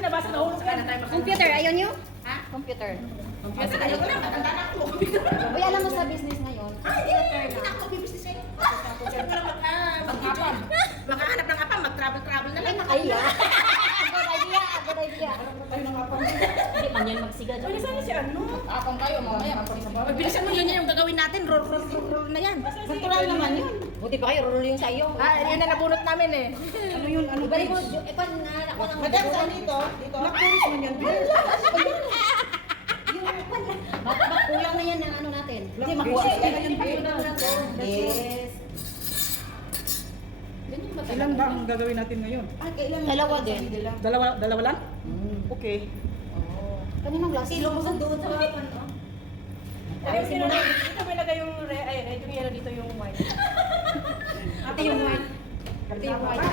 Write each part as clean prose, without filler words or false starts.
nabasa na hulog yan. Computer, ayaw nyo? Ha? Computer. Kasi ano ko lang, matanda na ako. Uy, alam mo sa business ngayon, computer Hindi na. ako mag-business sa'yo. Saan ka lang mag-apam? Makahanap ng apam, mag-travel-travel na lang. Ay, good idea, good idea. Hindi man yan magsiga Ay, dyan. sana si ano? Apam kayo, mamaya. Pagbilisan mo, yun yung gagawin natin. Roll na yan. Natural naman yun. Buti pa kayo, roll yung sa iyo. Yun na nabunot namin eh. Ano yun? Ano Ibalik mo, page? pan na, ako ng Madam, saan dito? Dito? Nakulis man yan. Yung pan lang. Baka kulang na yan ng ano natin. Hindi, makuha page. yan. Yes. Ilan ba ang gagawin natin ngayon? Dalawa din. Dalawa lang? Okay. Kaninong last? Silo mo sa doon sa pan, no? Ay, sino na? Dito may lagay yung red yung yellow, dito yung white. Ate yung white. Ate yung white.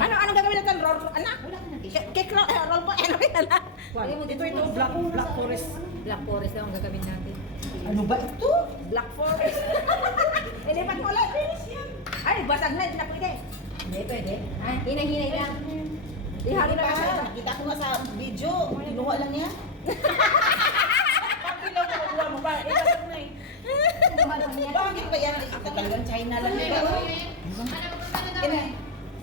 Ano gagawin natin? Roll, anak? Wala ka na. Cake roll, roll po, ano yun, anak? Ito, Black Forest. Black Forest lang ang gagawin natin. Ano ba ito? Black Forest. Ilipat mo ulit. Ay, basag na, hindi na pwede. Hindi, pwede. Hinay-hinay lang. Ihalo na kasi. Nakita ko nga sa video, kinuha lang niya. Pagkilaw ko, kuha mo ba? Basag na eh. Bakit ba yan? Ito talagang China lang nila.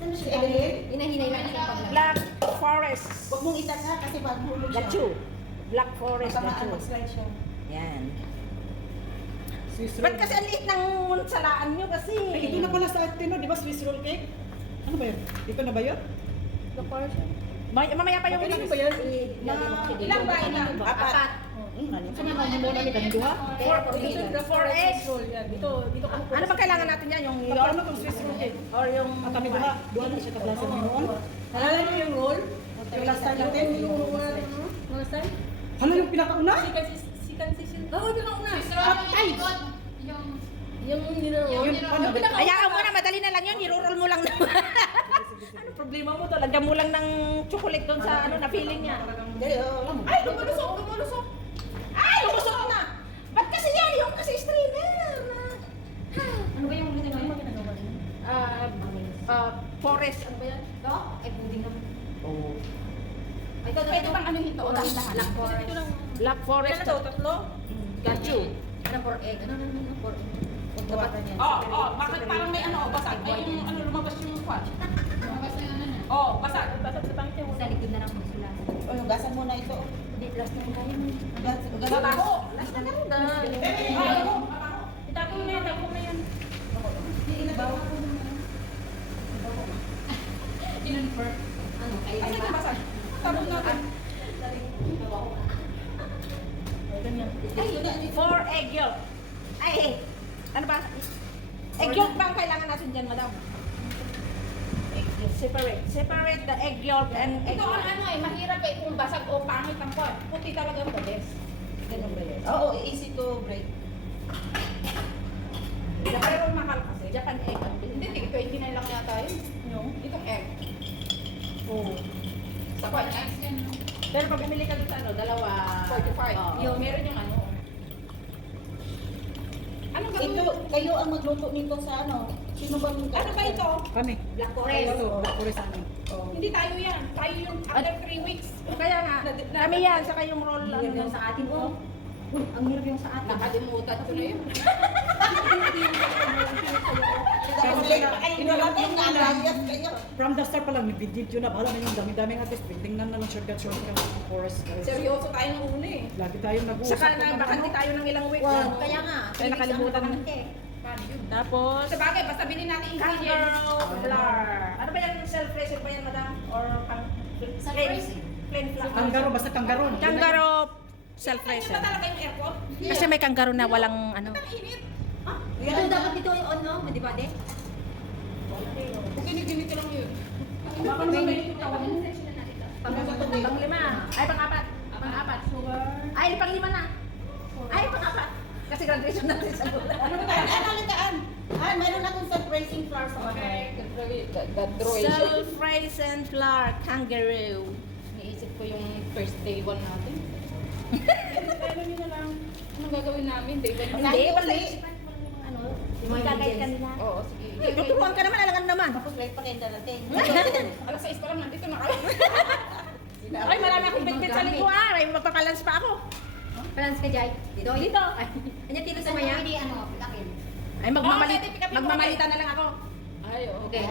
Si Evelyn, Hinay-hinay lang kasi pag Black Forest. huwag mong itasa kasi maghulog siya. Gachu. Black Forest, Tamaan gachu. mag-slide siya. Yan. Swiss Ba't roll. kasi ang liit ng salaan nyo kasi? Ay, ito na pala sa atin, no? Di ba Swiss roll cake? Ano ba yun? Ito na ba yun? Mamaya pa yung Okay lang ba yan? Ilang ba? Ilang? Apat. Saan naman mo muna ni Ganduha? The 4X. Dito ka Ano ba kailangan natin yan? Yung Paano York? itong Swiss roll cake? Or yung... Ang kami duha na siya kaklase ng noon. Nalala niyo yung roll? Yung last time natin, yung... Last time? Ano yung pinakauna? Si Concession. Oo, yun ang una. Ay! Yung niro-roll. Yung ano? Hayaan mo na, madali na lang yun. Nirurol mo lang naman. Ano problema mo to? Lagyan mo lang ng chocolate doon sa ano na feeling niya. Ay, lumulusok! Lumulusok! Ay, lumusok na! Ba't kasi yan? Yung kasi streamer. Ano ba yung ginagawa niyo? Forest. Ano ba yan? Ito? Ay, building naman. Oo. Ito, Pwede bang ano ito? Black Forest. Black Forest. Ano daw, tatlo? Got you. Ano for egg? Ano for egg? Dapat niya. Bakit parang may ano, basag? Ay, yung ano, lumabas yung kwan. Basag. Basag sa pangit Sa likod na lang mo sila. O, hugasan mo na ito. Hindi, last na tayo. Hugasan mo. Babaho. Last na lang. Itapon mo na yan, itapon mo yan. Ano? Kayo Basag ba? na basag. Tapos natin. Ay, 4 egg yolk. Ay, ano ba? Egg yolk ba ang kailangan natin dyan, madam? Separate the egg yolk and egg Ito yolk. ang ano eh, mahirap eh kung basag o pangit ang pot. Puti talaga ang best. Ganun ba yun? Oo, easy to break. Pero mahal kasi. Japan egg ang Hindi, 29 lang yata yun. Yung? Itong egg. Oo. Sa pot, eh? Pero pag bumili ka dito, ano, dalawa. 45. Oo. Yung meron yung ano. Anong Ito, gawin? kayo ang magluto nito sa ano? Sino bang... Ano ba ito? Kami. Black Ay, Forest. ano? Black Forest ano? Hindi tayo yan. Tayo yung after 3 weeks. Kaya nga, kami yan, saka yung roll. Ang hirap yung sa atin, oh. Uy, ang hirap yung sa atin. Nakalimutan ko na yun. Late pa kayo nalating, nalayas kayo. From the start pa lang, may video na. Bahala na yung dami-daming artist. Tingnan na lang shortcut yung Forest. Seryoso tayo ng una eh. Lagi tayong nag-uusap. Saka na, baka hindi tayo ng ilang weeks. Wow. Kaya nga. Ay, nakalimutan na. Paano yun? Tapos, Sa bagay, basta bilhin natin ingredients. kangaroo flour. Ano ba yan? Self-raising ba yan, madam? Or Self-raising. plain flour? Kangaroo, basta kangaroo. Kangaroo Hindi self-raising. ba talaga yung aircon? Kasi may kangaroo na walang ano. Ang init. Ito dapat dito yung on, no? Di ba, de? Kung ginigilito lang yun. Baka naman may pang-lima. Ay, pang-apat. Pang-apat. Ay, pang-lima na. Ay, pang-apat. Kasi graduation natin sa gula. Alitaan. Meron akong self-raising flour sa bahay. Self-raising flour kangaroo. Naisip ko yung first day one natin. Ano nyo na lang? Anong gagawin namin? Day one. Hindi, basta Ano? Magkagay kanina. Oo, sige. Tuturuan ka naman, alangan naman. Tapos may pa rin darating. Alas 6 pa lang, nandito na kayo. Ay, marami akong bitbit sa likuan. Ay, magpapalanse pa ako. Balance ka, Jai. Dito. Dito. Ay, anya tito sa maya. Ay, magmamalita na lang ako. Ay, Okay.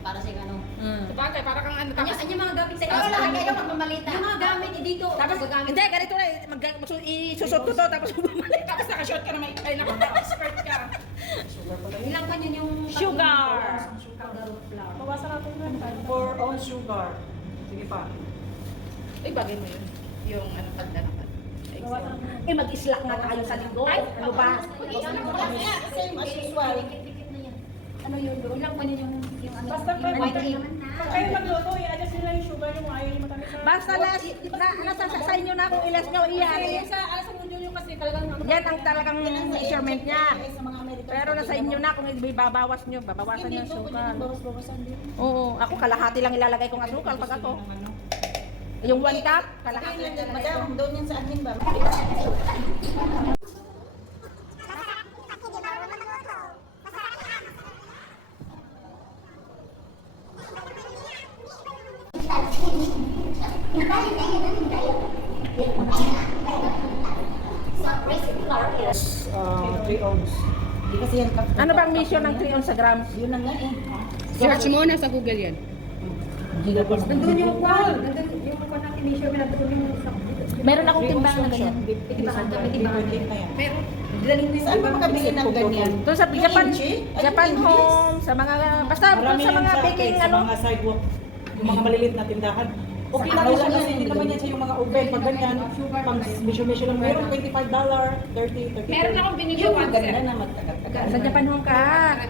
Para sa ano. Sabagay, para kang ano. Anya mga gamit sa Ikaw lang kayo magmamalita. Yung mga gamit dito. Tapos, hindi, ganito na. Isusot ko to, tapos bumalik. Tapos naka-short ka na may, ay naka-skirt ka. Ilang pa yun yung Sugar. sugar flour. Bawasan natin na. For all sugar. Sige pa. Ay, bagay mo yun. Yung ano, pagdanapan. Eh, mag-islak nga tayo sa linggo. Ano ba? Same as usual. Dikit-dikit na yan. Ano yun doon? Ilang pa yun yung ano. Basta yung white cream. Pag kayo magluto, i-adjust nila yung sugar yung ayaw yung matamis. Basta nasa sa inyo na kung ilas nyo iyan. Sa alas sa mundo yung kasi talagang ano. Yan ang talagang measurement niya. Sa mga American. Pero nasa inyo na kung may babawas nyo, babawasan nyo yung sukal. Bawas-bawasan din. Oo, ako kalahati lang ilalagay kong asukal pag ako. Yung 1 cup, kalahati lang ilalagay ko. Madam, doon yan sa admin ba? Three ounce. Hindi kasi yan kap. Ano bang mission ng 3 sa gram? Yun na nga eh. Search mo na sa Google yan. Nandun yung wall. Nandun yung wall natin measurement. Nandun yung sa Meron akong timbang na ganyan. Itibakan ka. Itibakan ka. na yan. Pero, daling mo Saan ba makabili ng ganyan? Doon sa Yung Japan, inchi? Ay, Japan yung Home, sa mga, basta doon Marami sa yan mga sa baking sa ano. mga sidewalk. Yung mga maliliit na tindahan. Okay lang Sa yan kasi yan, hindi naman yan sa yung mga open. Pag ganyan, pag measure lang meron $25, 30, 30. Meron akong binili Yung once. maganda na magtagal-tagal. Sa Japan Home ka.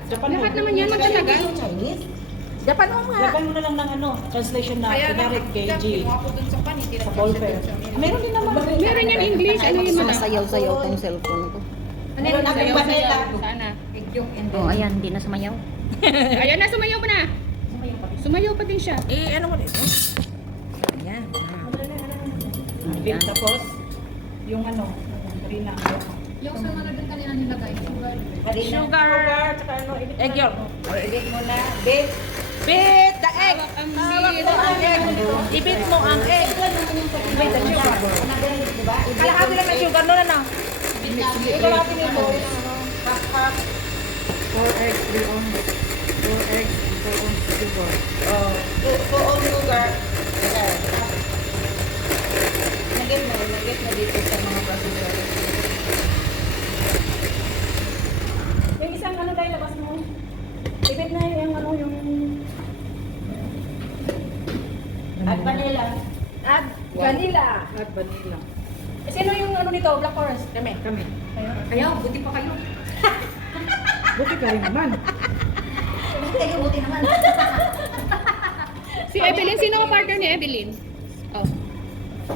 Japan Lahat mo. naman yan magtatagal. Yung Chinese? Japan Home nga. Lagyan mo na lang ng ano, translation na Kaya kunwari KG. kinuha ko dun sa pan, hindi Sa na ballpen. Meron din naman. Meron yan English, ano yun mo Sumasayaw-sayaw tong cellphone ko. Meron akong Sayaw, vanilla. sayaw. Sana. Oh, ayan, hindi na sumayaw. Ayan na, sumayaw pa na. Sumayaw pa din siya. Eh, ano mo dito? Ayan. Big tapos, yung ano, harina. Yung sa mga doon kanina nilagay. Sugar, tsaka ano, egg yolk. Ibig mo na. Big. Beat the egg. Ang Hawak beat. mo ang egg. I-beat mo ang egg. Beat the sugar. Kalahati lang ng sugar, no na na. Kalahati nito. Half-half. 4 eggs, 3 ounce. 4 eggs, 4 ounce sugar. Oh, for all sugar. Ayan. Nagit mo dito sa mga procedure. Yung isang ano tayo, labas mo. I-beat na yung ano, yung... At vanilla. Add vanilla. At vanilla. Sino yung ano nito, Black Forest? Kami. Kami. Kayo, buti pa kayo. Buti ka rin naman. Buti kayo, buti naman. Si Evelyn, sino ang partner ni Evelyn? Oh.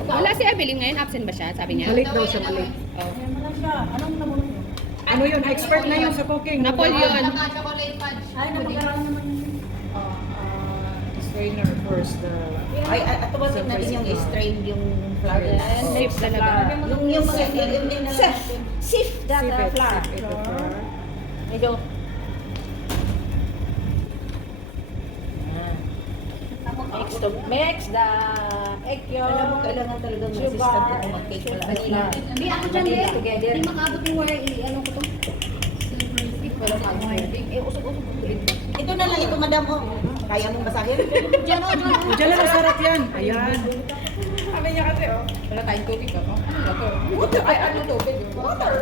Wala si Evelyn ngayon, absent ba siya? Sabi niya. Malit daw siya, malit. Oh. Ayan mo lang siya. Anong nabulong yun? Ano yun? Expert na yun sa cooking. Napoleon. Ay, napag-aralan naman yun. Strainer first. Ay, atubasin natin yung strain yung flour. Sips talaga. Yung mga yung din na lang natin. Sift that flour. Medyo. Mix the egg Alam mo, yolk. kailangan talaga may Sugar. assistant na mag-cake pala. Vanilla. Hindi ako dyan Vanilla eh. together. Hindi makabot yung wala ano ko to. Ito na lang ito, madam. Oh. Kaya mong basahin? Diyan o, dyan o. Diyan lang masarap yan. Ayan. Sabi niya kasi, oh. Wala tayong tubig, oh. Ano ba to? Water. Ay, ano tubig? Water.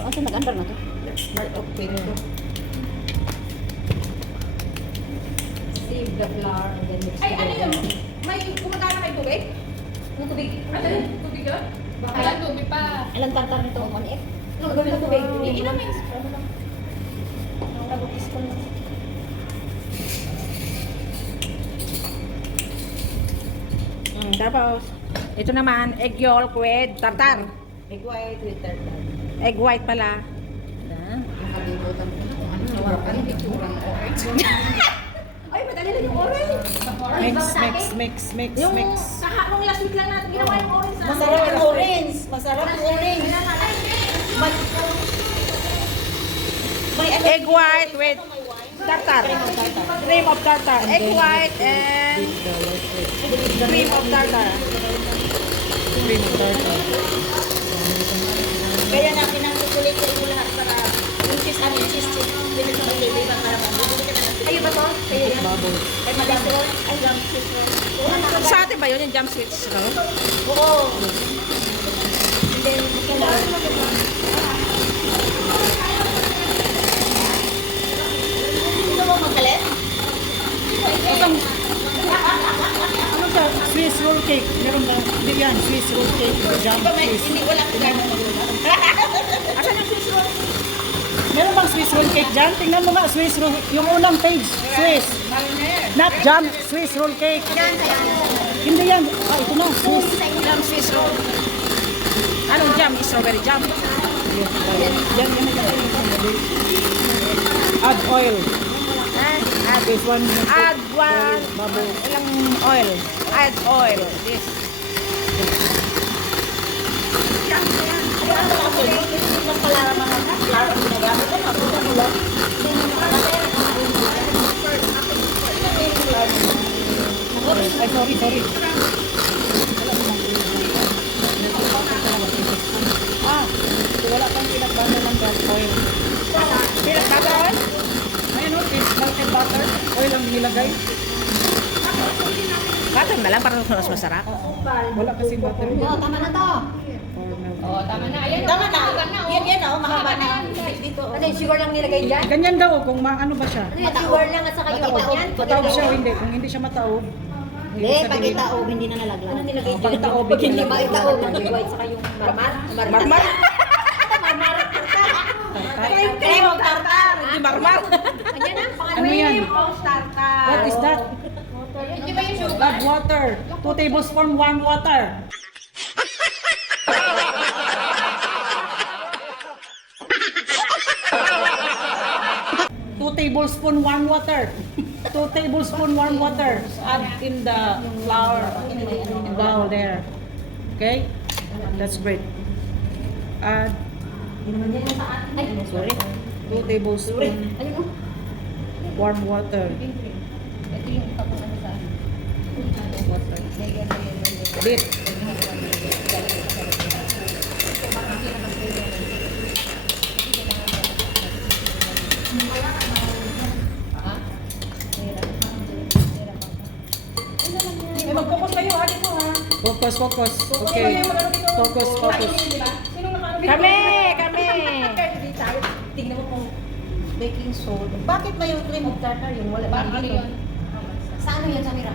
Asa nag-andar na to? Smart of quick. Save the flour and then mix Ay, ano yun? together. May kumagana kay tubig? Yung tubig. Ano yun? Tubig yun? Wala tubig pa. Ilang tartar nito? 1F? Ano gawin ng tubig? Iinumin. Tapos, ito naman, egg yolk with tartar. Egg white with tartar. Egg white pala. Nakalimutan ko na kung ano nawala pa yung itsura ng orange. Ay, madali lang yung orange. Mix. Yung nung last week lang natin ginawa yung orange. ah. Masarap yung orange. Masarap yung orange. May ano, Egg white with tartar. Cream of tartar. Egg white and cream of tartar. Cream of tartar. kaya na pinang-chocolate ko lahat para yung cheese, cheese. Pinag-chocolate, diba? Para mabibili ka na ng Kayo ba to? Kayo yan? Bubble. Ay, madam roll. Ay, jam cheese roll. Sa atin ba yun yung jam sweets? No? Oo. And then, gusto mo magkalit? Ano siya? Swiss roll cake. Meron ba? Hindi yan. Swiss roll cake. Jam Diba may, Swiss. hindi, wala ko gano'n. Asan yung Swiss roll? Meron bang Swiss roll cake dyan? Tingnan mo nga, Swiss roll. Yung unang page, Swiss. Not jam, Swiss roll cake. Hindi yan. Ah, ito na, Swiss. Jam Swiss roll. Anong jam? Strawberry jam. Yan. Add oil. This one. Add one. Bubble. Ilang oil? Add oil. This. Mas pala mga flour ang ginagamit ko, mabuta mo lang. Ay, sorry. Wala pang pinagbago ng gas oil. Pinagkakaroon? Ayun o, is melted butter. Oil ang nilagay. Butter na lang para mas masarap. Wala kasing butter. Oo, tama na to. Oo, tama na. Ayan. Tama na. Yan oh, mahaba na. Dito. Ano yung sugar lang nilagay dyan? Ganyan daw kung ano ba siya. Ano yung sugar lang at saka yung yan? Mataob siya o hindi. Kung hindi siya mataob, Hindi, pag itaob, hindi na nalaglag. Ano nilagay dyan? Pag itaob, Pag hindi nilagay. maitaob, yung white saka yung marmar. Marmar? Cream of tartar. Hindi marmar. Ayan na, Ano yan? of tartar. What is that? Hindi ba yung sugar? Add water. 2 tablespoon, 1 water. Two tablespoon, 1 water. 2 tablespoon, 1 water. Add in the flour in bowl there. Okay? That's great. Add Sorry. 2 tablespoon, Ano mo? warm water. Ito yung ipapang sa Bit. Mag-focus kayo, ate ko ha. Focus. Okay. Focus. Kami! Tingnan mo kung baking soda. Bakit may yung cream of tartar yung wala Bakit ba ano dito? yun? Sa ano yan, Samira?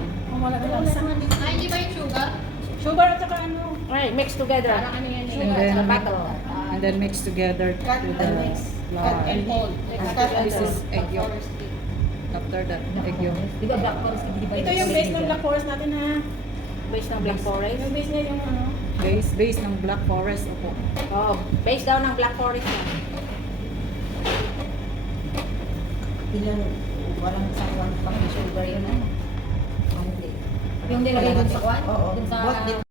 Ay, hindi ba yung sugar? Sugar at saka ano. Alright, mix together. Parang ano yan And then, Sapato. and then mix together Cut to and the mix. flour. Cut and Fold. This is egg yolk. After that, egg yolk. Di ba black forest? Di ba Ito yung base ng Black Forest natin ha. Base ng Black Forest? Yung base niya yung ano? Base ng Black Forest. Opo. Oh, base daw ng Black Forest yan. Ilang, walang isang one pang sugar yun. Ano? Yung nilagay dun sa kwan? Oo. Dun sa... What did